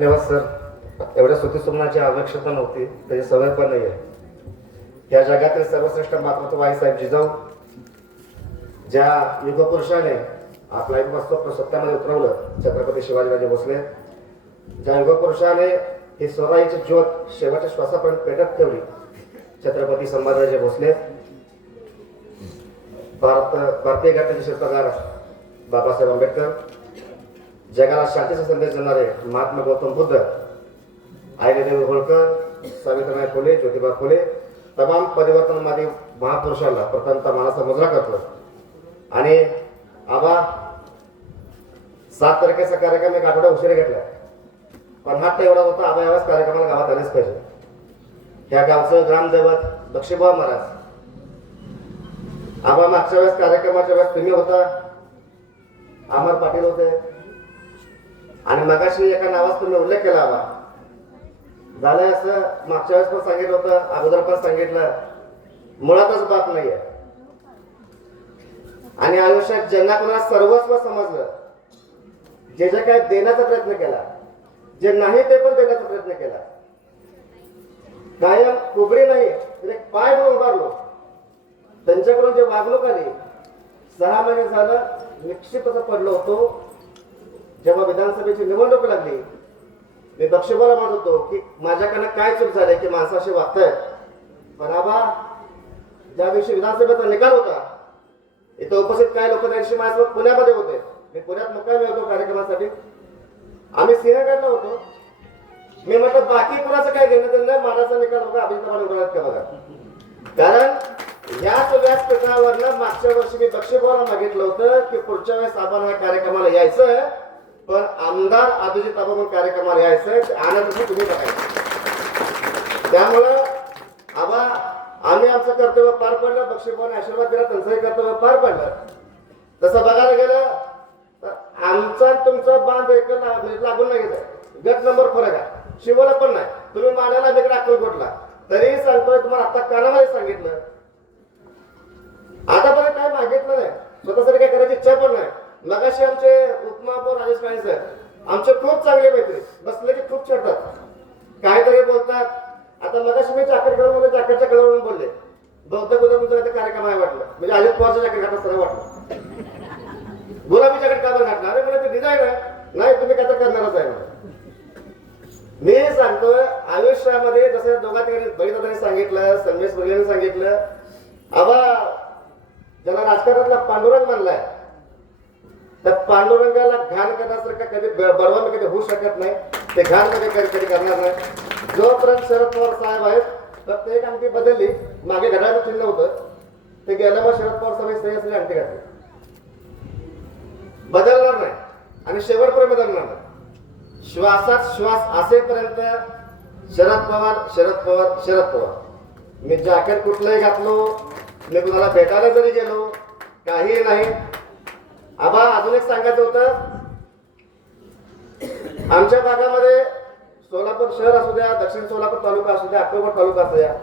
धन्यवाद सर. एवढ्या स्तुतीसुमनाची आवश्यकता नव्हती, त्याची सवय पण नाही आहे. या जगातील सर्वश्रेष्ठ मातृत्व आईसाहेब जिजाऊ ज्या युगपुरुषाने आपला एक वस्तू सत्यामध्ये उतरवलं, छत्रपती शिवाजीराजे भोसले, ज्या युगपुरुषाने ही स्वराज्याची ज्योत शेवटच्या श्वासापर्यंत पेटत ठेवली, छत्रपती संभाजीराजे भोसले, भारतीय घटनेचे शिल्पकार बाबासाहेब आंबेडकर, जगाला शांतीचा संदेश देणारे महात्मा गौतम बुद्ध, अहिल्यादेवी होळकर, सावित्रीबाई फुले, ज्योतिबा फुले, तमाम परिवर्तनवादी महापुरुषांना प्रथमतः मानाचा मुजरा करतो. आणि आबा 7 तारखेचा कार्यक्रम एक आठवडा उशिरा घेतला, पण हट्ट एवढा होता, आबा यावेळेस कार्यक्रमाला गावात आलेच पाहिजे. ह्या गावचं ग्रामदैवत बक्षीबुवा महाराज, आबा मागच्या वेळेस कार्यक्रमाच्या वेळेस तुम्ही होता, अमर पाटील होते, आणि मगाशी एका नावाचा तुम्ही उल्लेख केला. आबा झालंय असं मागच्या वेळेस पण सांगितलं होतं, अगोदर पण सांगितलं, मुळातच बात नाहीये. आणि आयुष्यात ज्यांना कोणाला सर्वस्व समजलं, जे जे काय देण्याचा प्रयत्न केला, जे नाही ते पण देण्याचा प्रयत्न केला, कायम कुबडी नाही तर एक पाय म्हणून उभारलो, त्यांच्याकडून जे वागणूक आली, 6 महिने झालं निश्चित असं पडलो होतो. जेव्हा विधानसभेची निवडणूक लागली, मी बक्षीबाला म्हणत होतो की माझ्याकडनं काय चूक झाली की माणसाशी वागतायत. पण आबा ज्या दिवशी विधानसभेचा निकाल होता, इथं उपस्थित काय लोक त्या दिवशी माझ्यासोबत पुण्यामध्ये होते, मी पुण्यात मुक्कामी होतो कार्यक्रमासाठी, आम्ही सिंहगडला होतो. मी म्हटलं बाकी कुणाचं काय घेणं देणं, माझाचा निकाल बघा, अभिजित निवडणार का बघा. कारण याच व्यासपीठावरनं मागच्या वर्षी मी बक्षीबाला मागितलं होतं की पुढच्या वेळेस आपण या कार्यक्रमाला यायचं, पण आमदार अभिजित म्हणून कार्यक्रमाला यायचं, आनंद तुम्ही बघायचं. त्यामुळं आबा आम्ही आमचं कर्तव्य पार पडलं, बक्षीबाने आशीर्वाद दिला, त्यांचंही कर्तव्य पार पडलं. तसं बघायला गेलं तर आमचा तुमचा बांध एक लागून नाही गेलं, गट नंबर फरक आहे, शिवला पण नाही. तुम्ही मांडायला वेगळा अक्कलकोटला, तरी सांगतोय तुम्हाला आता कानामध्ये सांगितलं, आतापर्यंत काय मागितलं नाही, स्वतःसाठी काय करायची इच्छा पण नाही. मगाशी आमचे उपमहापौर राजेश काळे सर आमचे खूप चांगले मैत्री, बसले की खूप छेडतात, काहीतरी बोलतात. आता मगाशी मी जॅकेट घालून बोलले, जॅकेटच्या कलरवरून बोलले, बौद्ध तुमचा कार्यक्रम आहे वाटलं, म्हणजे अजित पवारचं जॅकेट घातलं सर वाटलं, गुलाबी जॅकेट का बरं घातलं, अरे मला ते डिझाईन आहे, नाही तुम्ही काय तर करणारच आहे. मी सांगतोय आयुष्यामध्ये जसं दोघा बळीदादांनी सांगितलं, संदेश बघेने सांगितलं, आबा ज्याला राजकारणातला पांडुरंग मानलाय, त्या पांडुरंगाला घाण करण्यासारखं कधी बळवंत कधी होऊ शकत नाही, ते घाण कधी करणार नाही. जोपर्यंत शरद पवार साहेब आहेत, तर ते एक अंगठी बदलली, मागे घड्याळाचं चिन्ह होतं, ते गेलं मग शरद पवार साहेब सही असलेली अंगठी घातली, बदलणार नाही आणि शेवटपर्यंत बदलणार नाही. श्वासात श्वास असेपर्यंत शरद पवार शरद पवार शरद पवार. मी जॅकेट कुठलंही घातलो, मी कुणाला भेटायला जरी गेलो, काही नाही. आबा अजून एक सांगायचं होतं, आमच्या भागामध्ये सोलापूर शहर असू द्या, दक्षिण सोलापूर तालुका असू द्या, अक्कलकोट तालुका असू द्या,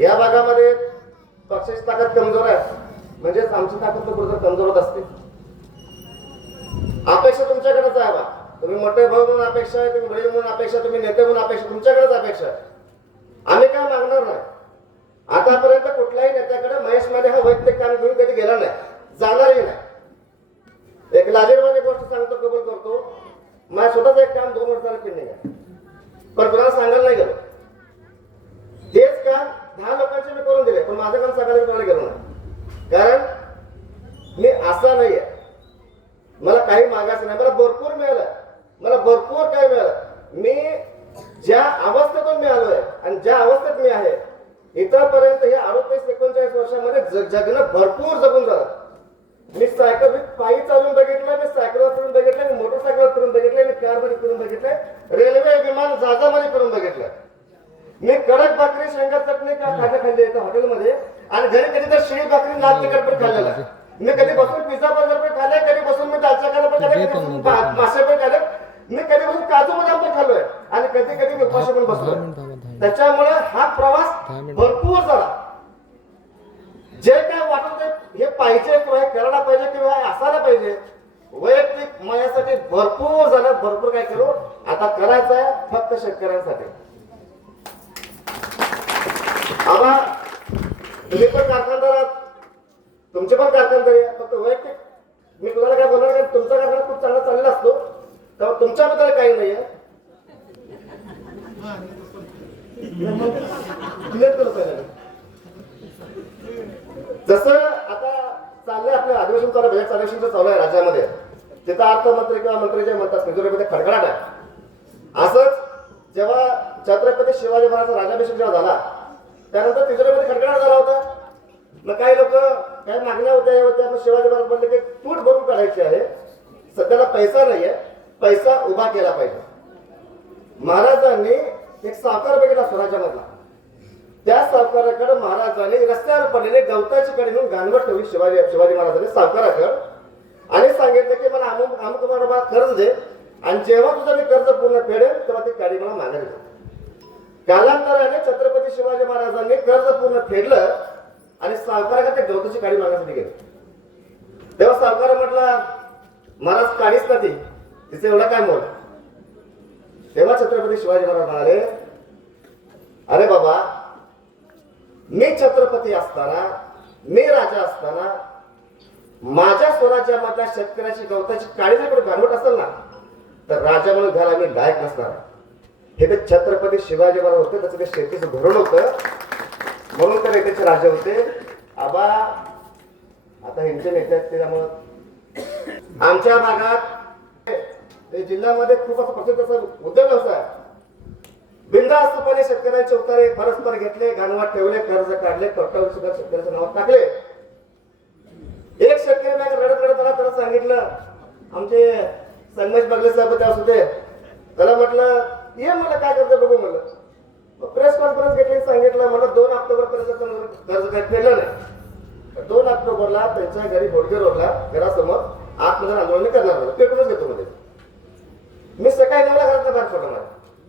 या भागामध्ये पक्षाची ताकद कमजोर आहे, म्हणजेच आमची ताकद तर कुठेतरी कमजोर होत असते. अपेक्षा तुमच्याकडेच आहे बा, तुम्ही मोठे भाऊ म्हणून अपेक्षा आहे, तुम्ही वडील म्हणून अपेक्षा, तुम्ही नेते म्हणून अपेक्षा, तुमच्याकडेच अपेक्षा आहे. आम्ही काय मागणार नाही. आतापर्यंत कुठल्याही नेत्याकडे महेश माने हा वैयक्तिक काम घेऊन कधी गेला नाही, जाणारही नाही. एक लाजीरवाणी गोष्ट सांगतो, कबूल करतो, माझ्या स्वतःच एक काम 2 वर्षाला पेंडिंग आहे, पण कोणाला सांगायला नाही गेलो. तेच काम 10 लोकांचे मी करून दिले, पण माझं काम सांगायला कोणाला गेलो नाही. कारण मी असा नाहीये, मला काही मागायचं नाही, मला भरपूर मिळालं, मला भरपूर काही मिळालं. मी ज्या अवस्थेतून मी आलोय आणि ज्या अवस्थेत मी आहे, इथपर्यंत हे 38-39 वर्षामध्ये जगणं भरपूर जगून झालं. मी सायकल पायी चालून बघितलं, मी सायकलवर फिरून बघितलं, मी मोटरसायकलवर फिरून बघितलं, मी कारमध्ये फिरून बघितलंय, रेल्वे विमान जहाजामध्ये फिरून बघितलं. मी कडक भाकरी शेंगा चटणी खाल्ली एका हॉटेलमध्ये, आणि घरी कधी तर शिळी भाकरी लाल तिखट पण खाल्लेला आहे. मी कधी बसून पिझ्झा बर्गर पण खाल्ले, कधी बसून मी दालचा खाल्ला पण खाल्ले, कधी बसून मासे पण खाल्ले, मी कधी बसून काजू बदाम पण खाल्लोय, आणि कधी कधी मी उपाशी पण बसलोय. त्याच्यामुळे हा प्रवास भरपूर झाला. जे काय वाटत हे पाहिजे किंवा हे करायला पाहिजे किंवा हे असायला पाहिजे, वैयक्तिक माझ्यासाठी भरपूर झालं, भरपूर काय करू. आता करायचं आहे फक्त शेतकऱ्यांसाठी. आम्हा तुम्ही पण कारखानदार आहात, तुमचे पण कारखानदारी आहे, फक्त वैयक्तिक मी तुम्हाला काय बोलणार नाही. तुमचा कारखाना खूप चांगला चाललेला असतो तेव्हा तुमच्याबद्दल काही नाही आहे. जसं आता चाललंय आपलं अधिवेशन चालू आहे, अधिवेशन चालू आहे राज्यामध्ये, तिथं अर्थमंत्री किंवा मंत्री जे म्हणतात तिजोरीमध्ये खडखडाट आहे. असंच जेव्हा छत्रपती शिवाजी महाराज राज्याभिषेक जेव्हा झाला त्यानंतर तिजोरीमध्ये खडखडाट झाला होता. मग काही लोक काही मागण्या होत्या, मग शिवाजी महाराज म्हणले की तूट भरून काढायची आहे, सध्याला पैसा नाहीये, पैसा उभा केला पाहिजे. महाराजांनी एक सावकार बघितला स्वराज्यामधला, त्या सावकाराकडे महाराजांनी रस्त्यावर पडलेले गवताची कडी म्हणून गाणवट ठेवली शिवाजी महाराजांनी सावकाराकडे आणि सांगितलं की मला अमुक मला कर्ज दे आणि जेव्हा तुझं मी कर्ज पूर्ण फेडेल तेव्हा ती काडी मला मागायला दे. कालांतराने छत्रपती शिवाजी महाराजांनी कर्ज पूर्ण फेडलं आणि सावकाराकडे ते गवताची काडी मागण्यासाठी गेले. तेव्हा सावकार म्हटला महाराज काडीच ना ती, तिचं एवढं काय मोल. तेव्हा छत्रपती शिवाजी महाराज म्हणाले, अरे बाबा मी छत्रपती असताना, मी राजा असताना माझ्या स्वराज्यामधल्या शेतकऱ्याची गवताची काळी जर कोणी गाणवट असेल ना तर राजा म्हणून घ्यायला मी लायक नसणार. हे ते छत्रपती शिवाजी महाराज होते, त्याचं ते शेतीचं धोरण होतं म्हणून तर त्याचे राजे होते. आबा आता ह्यांचे नेते आहेत त्याच्यामुळं आमच्या भागात जिल्ह्यामध्ये खूप असं प्रसिद्ध असं उद्योग व्यवसाय बिनधास्तपणे शेतकऱ्यांचे उतारे परस्पर घेतले, गाणवाट ठेवले, कर्ज काढले, कट्टावर सुद्धा शेतकऱ्याच्या नावात टाकले. एक शेतकरी रडत मला त्याला सांगितलं, आमचे संगमेश बगले साहेब त्या होते, त्याला म्हटलं ये मला काय करते बघू म्हणलं. प्रेस कॉन्फरन्स घेतली, सांगितलं मला 2 ऑक्टोबर पर्यंत कर्ज काही फेडलं नाही. 2 ऑक्टोबरला त्यांच्या घरी बोडगे रोडला घरासमोर आत्मदान आंदोलन करणार होतं, पेटूनच घेतो मध्ये. मी सकाळी 9ला घरात बाहेर पडणार,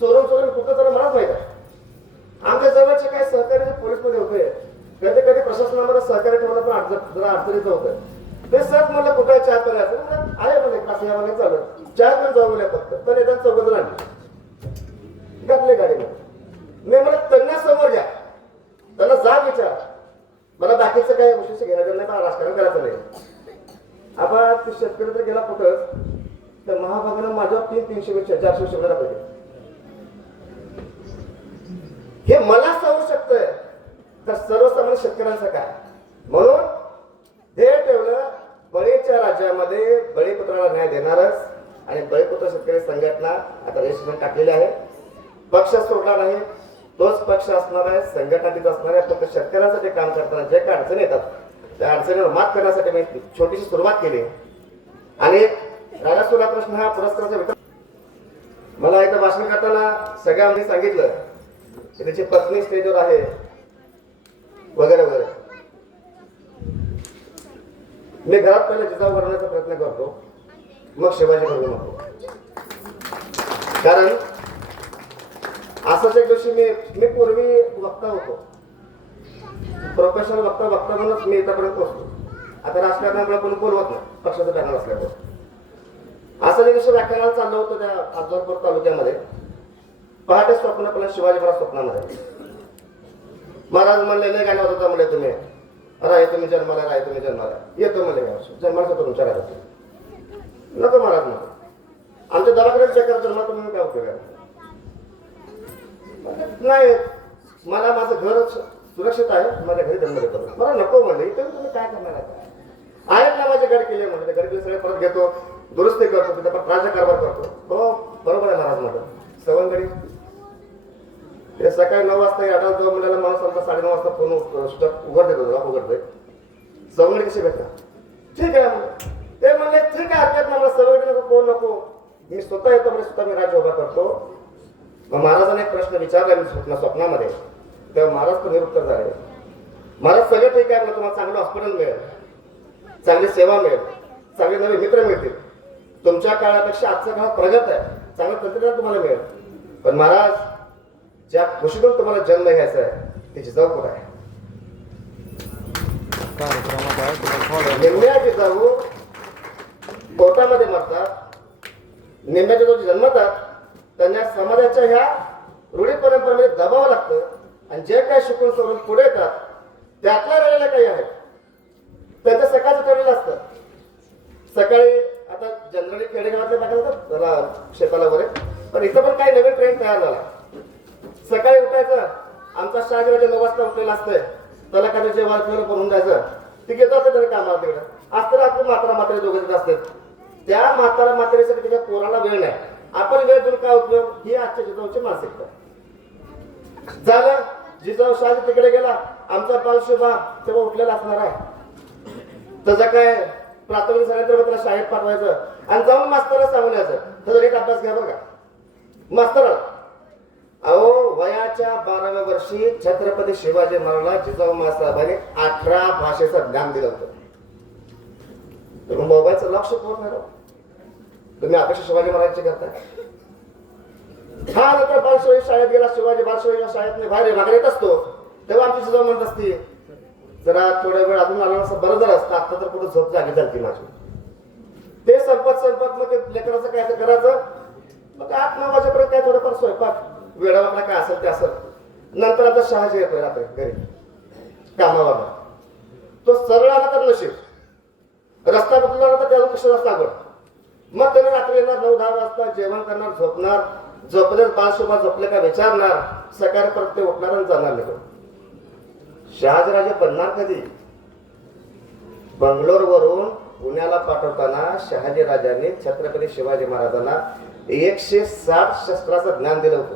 चोरून कुठं चालू मलाच माहित आहे. आमच्या जवळचे काही सहकारी पोलीस मध्ये होते, कधी कधी प्रशासनामध्ये सहकार्य ठेवणं पण जरा अडचणीचं होतं. ते सहज मला कुठे चहा करायचं आहे म्हणजे कसं या मला चालू चहा पण जाऊ गेल्या फक्त तर येतात 14 जण आणले घातले गाडीमध्ये. मी मला त्यांना समोर घ्या, त्यांना जा विचार, मला बाकीचं काही गोष्टीचं घेणं नाही, मला राजकारण करायचं नाही. आता ते शेतकरी तर गेला कुठंच तर महाभागानं माझ्यावर 300-400 शब्दाला पाहिजे. हे मला सांगू शकतंय तर सर्वसामान्य शेतकऱ्यांचं काय. म्हणून हे ठेवलं बळीच्या राज्यामध्ये बळीपुत्राला न्याय देणारच आणि बळीपुत्र शेतकरी संघटना आता रेशनिंग टाकलेली आहे. पक्ष सोडला नाही, तोच पक्ष असणार आहे, संघटना तिथं असणार आहे. फक्त शेतकऱ्यांसाठी काम करताना जे काही अडचणी येतात त्या अडचणीवर मात करण्यासाठी मी छोटीशी सुरुवात केली. आणि राजा प्रश्न हा पुरस्काराचा वितरण मला इथं भाषण करताना सगळ्यांनी सांगितलं की त्याची पत्नी स्टेजवर आहे वगैरे वगैरे. मी घरात पहिले जिजाऊ बनवण्याचा प्रयत्न करतो, मग शिवाजी बनवू नको. कारण असंच एक दिवशी मी पूर्वी वक्ता होतो, प्रोफेशनल वक्ता म्हणूनच मी इथपर्यंत पोहोचतो. आता राजकारणामुळे कोणी बोलवत नाही पक्षाचं पॅनल असल्यामुळे. असं एक दिवशी व्याख्यानाला चाललं होतं त्या अफजलपूर तालुक्यामध्ये. पहाटे स्वप्न पडलं शिवाजी महाराज स्वप्नामध्ये. महाराज म्हणले लय गाणं होता म्हणले तुम्ही राय तुम्ही जन्माला, राय तुम्ही जन्माला येतो म्हणले. जन्माला होतो तुमच्या राजात नको महाराज म्हणतो, आमच्या दवाखान्यात चेक जन्मा तुम्ही काय उपयोग आहे नाही. मला माझं घर सुरक्षित आहे, माझ्या घरी जन्म देतो. मला नको म्हणले, इथे तुम्ही काय करणार आहेत ना माझे गड केले म्हणले. गड केले सगळे परत घेतो, दुरुस्ती करतो, तिथे पण राज्यकारभार करतो. हो बरोबर आहे महाराज माझं. सवंगडी ते सकाळी 9 वाजता आठवतो जो मुलाला माणूस आमचा 9:30 वाजता फोन उघड देतो, लॉक उघडतोय. सवंगडी कशी भेटणार? ठीक आहे ते म्हणले ठीक आहे हरकत नाही, मला सवंगडी नको, कोण नको, मी स्वतः येतो म्हणजे स्वतः मी राज्य उभा करतो. मग महाराजांनी एक प्रश्न विचारला मी स्वप्नामध्ये, तेव्हा महाराज तो निरुत्तर झाले. महाराज सगळं ठीक आहे, तुम्हाला चांगलं हॉस्पिटल मिळेल, चांगली सेवा मिळेल, चांगले नवे मित्र मिळतील, तुमच्या काळापेक्षा आजचा काळ प्रगत आहे, चांगलं तंत्रज्ञान तुम्हाला मिळेल. पण महाराज ज्या खुशीतून तुम्हाला जन्म घ्यायचा आहे त्याची जाऊ कुठं आहे? निम्म्या जिजाऊ कोर्टामध्ये मरतात, निम्म्याच्या जो जन्मतात त्यांना समाजाच्या ह्या रूढी परंपरेमध्ये दबाव लागतं आणि जे काय शिकून सोडून पुढे येतात त्यातल्या राहिलेल्या काही आहेत त्यांचं सकाळचं ठरलेलं असतं. सकाळी आता जनरली खेडेगावातले टाकतात जरा शेताला वगैरे, पण इथं पण काही नवीन ट्रेंड तयार झाला. सकाळी उठायचं, आमचा शहाजीराजे 9 वाजता उठलेला असतंय, त्याला काय जेवण बनवून जायचं, ती घेत असते त्याला कामाला तिकडं. आज तर आपण म्हातारा म्हातारे दोघे असतात. त्या म्हातारा म्हातारीसाठी त्याच्या पोराला वेळ नाही. आपण वेळ देऊन काय उपयोग, ही आजच्या जिजाऊची मानसिकता झालं. जिजाऊ शहाजी तिकडे गेला, आमचा पाल शुभा तेव्हा उठलेला असणार आहे. त्याचा काय प्राथमिक झाल्यानंतर त्याला शाळेत पाठवायचं आणि जाऊन मास्तरला सांगून यायचं त्याचा नीट अभ्यास घ्या बरं का. मास्तर अहो वयाच्या 12व्या वर्षी छत्रपती शिवाजी महाराजला जिजाऊ साहेबांनी 18 भाषेचं ज्ञान दिलं होतं. तुम्ही मोबाईलचं लक्ष कोण नाही, तुम्ही अपेक्षा शिवाजी महाराजांची करताय. हा नंतर बालशिवाजी शाळेत गेला, शिवाजी बालशिवाजी शाळेत बाहेर भाग येत असतो तेव्हा आमची जिजाऊ म्हणत असते जरा थोडा वेळ अजून आला असं बरं झालं असतं, आता तर कुठं झोप जागी झाली माझी. ते संपत मग लेकराचं काय करायचं, मग 8-9 वाजेपर्यंत काय थोडंफार स्वयंपाक वेळावाकडा काय असेल ते असेल. नंतर आता शहाजी येतोय रात्री घरी कामावर, तो सरळ आला तर नशीब, रस्ता बदलला तर त्याला कशाला लागल. मग त्याने रात्री येणार 9-10 वाजता जेवण करणार, झोपणार, झोपल्यात बालशोभा झोपले का विचारणार, सकाळी परत ते उठणार आणि जाणार नाही. शहाजीराजे बनणार कधी? बंगलोर वरून पुण्याला पाठवताना शहाजीराजांनी छत्रपती शिवाजी महाराजांना 160 शस्त्राचं ज्ञान दिलं होतं.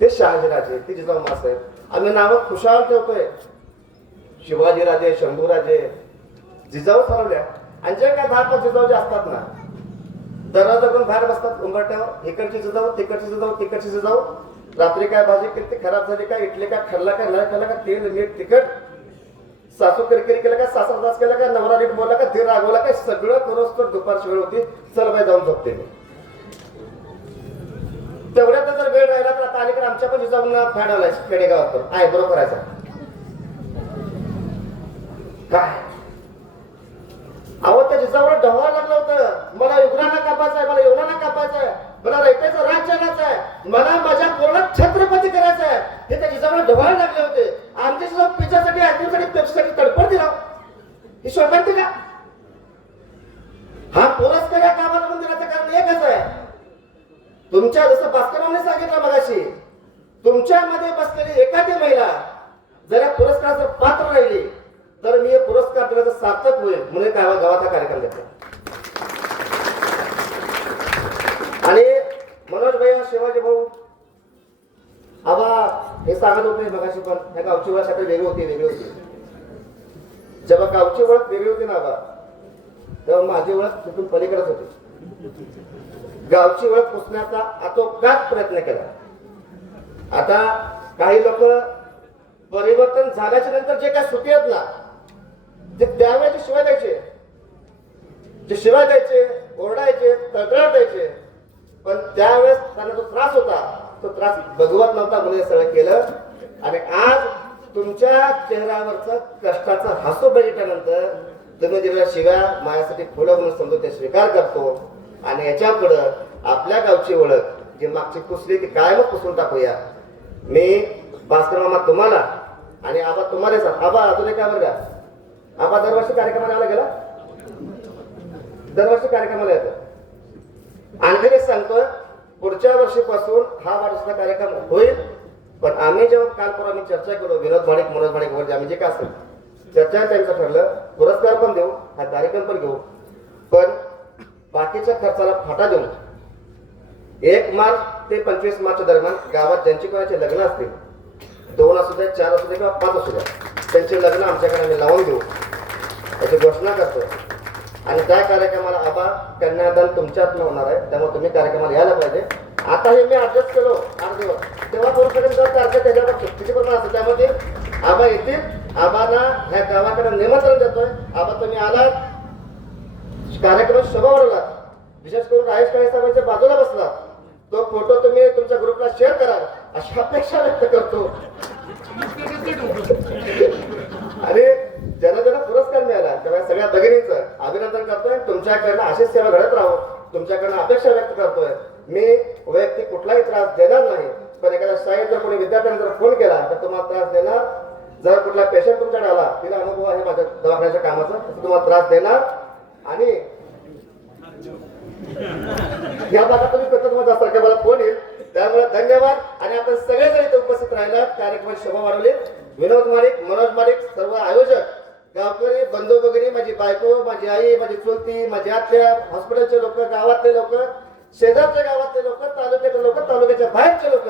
ते शहाजीराजे, ते जिजाऊ मासाहेब, आम्ही नावं खुशाल ठेवतोय. शिवाजीराजे, शंभूराजे, जिजाऊ ठरवल्या. आणि जे काय 10-5 जिजाऊ जे असतात ना, दरवाजा पण बाहेर बसतात उंबरट्यावर, इकडची जिजाऊ, तिकडची जिजाऊ, तिकडची जिजाऊ. रात्री काय भाजी केली खराब झाली का, इडली का खाल्ला का नाही खाल्ला का, तेल मीठ तिखट, सासू किरकिरी केलं का, सासरा त्रास केला का, नवरा नीट बोलला का, धीर रागवला का, सगळं करोस तर दुपारची वेळ होती, चल बाई जाऊन झोपते मी. तेवढ्यात जर वेळ राहिला तर आता अलीकडे आमच्या पण जिजाऊंना फॅड आलाय खेडेगावात आहे बरोबर करायचा काय. अहो त्या जिजाऊला ढवळा लागलं होतं, मला युगराना कापायचा आहे, मला येवलाना कापायचा आहे, मला रयतेचं राज्य आणायचं आहे, मला माझ्या पोराला छत्रपती करायचं आहे, हे त्या जिजाऊला ढवळा लागले होते. आमच्या जिजाऊ पिझ्झासाठी, आयस्क्रीमसाठी, पेप्सीसाठी तडपडती राव, ही शोभते का? हा पुरस्कार या कामाला पण देण्याचं कारण एकच आहे. तुमच्या जसं भास्करांनी सांगितलं मगाशी, तुमच्यामध्ये बसलेली एखादी महिला जर या पुरस्काराचं पात्र राहिली तर मी हे पुरस्कार दिल्याचं सार्थक होईल म्हणून गावाचा कार्यक्रम घेतला. आणि मनोज भैया, शिवाजी भाऊ, आबा हे सांगत होते मगाशी पण त्या गावची ओळख वेगळी होती. जेव्हा गावची ओळख वेगळी होती ना आबा, तेव्हा माझी ओळख तिथून पलीकडेच होती. गावची ओळख पुसण्याचा आतोकात प्रयत्न केला. आता काही लोक परिवर्तन झाल्याच्या नंतर जे काय सुटी आहेत ना, ते त्यावेळेचे शिवाय द्यायचे, जे शिवाय द्यायचे, ओरडायचे, तळतळाट द्यायचे, पण त्यावेळेस त्यांना जो त्रास होता तो त्रास भगवत नव्हता म्हणून हे सगळं केलं. आणि आज तुमच्या चेहऱ्यावरचं कष्टाचं हसू बघितल्यानंतर तुम्ही दिलेल्या शिव्या माझ्यासाठी फुलं म्हणून समजून ते स्वीकार करतो. आणि याच्या पुढं आपल्या गावची ओळख जी मागची पुसली ती काय मग पुसून टाकूया. मी भास्कर मामा तुम्हाला आणि आबा तुम्हाला सांग, आबा अजून काय बरं का, आबा दरवर्षी कार्यक्रमाला आला गेला, दरवर्षी कार्यक्रमाला येतो. आणखी एक सांगतोय, पुढच्या वर्षीपासून हा वाढदिवसाचा कार्यक्रम होईल. पण आम्ही जेव्हा काल परवा आम्ही चर्चा केलो, विनोद भाडिक, मनोज भाडिक वगैरे आम्ही जे काय असेल चर्चा त्यांचं ठरलं, पुरस्कार पण देऊ, हा कार्यक्रम पण घेऊ, पण बाकीच्या खर्चाला फाटा देऊन 1 मार्च ते 25 मार्च दरम्यान गावात ज्यांची कोणाचे लग्न असतील, 2 असू द्या, 4 असू द्या किंवा 5 असू द्या, त्यांचे लग्न आमच्याकडे आम्ही लावून देऊ याची घोषणा करतो. आणि त्या कार्यक्रमाला आबा कन्यादान तुमच्यात होणार आहे, त्यामुळे तुम्ही कार्यक्रमाला यायला पाहिजे. आता हे मी ऍडजस्ट केलो 8 दिवस, तेव्हा थोडं तारखे त्याच्यावर किती प्रमाण असतं, त्यामध्ये आबा येतील. आबांना ह्या गावाकडे निमंत्रण देतोय. आबा तुम्ही आलात, कार्यक्रम शोभा वाढवला, विशेष करून राजेश काळे साहेबांच्या बाजूला बसला, तो फोटो तुम्ही तुमच्या ग्रुपला शेअर करा अशी अपेक्षा व्यक्त करतो. आणि ज्यांना ज्यांना पुरस्कार मिळाला तेव्हा सगळ्या भगिनींचं अभिनंदन करतोय. तुमच्याकडनं अशीच सेवा घडत राहो. तुमच्याकडनं अपेक्षा व्यक्त करतोय. मी वैयक्तिक कुठलाही त्रास देणार नाही, पण एखाद्या शाळेत जर कोणी विद्यार्थ्यांनी जर फोन केला तर तुम्हाला त्रास देणार. जर कुठला पेशंट तुमच्याकडे आला, तिला अनुभव आहे माझ्या दवाखान्याच्या कामाचा, तर तुम्हाला त्रास देणार. आणि या भागात तुम्ही प्रथमच असता की मला फोन येईल. त्यामुळे धन्यवाद. आणि आपण सगळेजण इथे उपस्थित राहिलात. कार्यक्रमाची शोभा वाढवली. विनोद माडिक, मनोज माडिक, सर्व आयोजक, गावकरी, बंधू भगिनी, माझी बायको, माझी आई, माझी चुलती, माझी आत्या, हॉस्पिटलचे लोक, गावातले लोक, शेजारच्या गावातले लोक, तालुक्यातले लोक, तालुक्याच्या बाहेरचे लोक,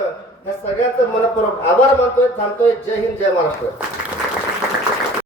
या सगळ्यांचं मनपूर्वक आभार मानतोय. थांबतोय. जय हिंद, जय महाराष्ट्र.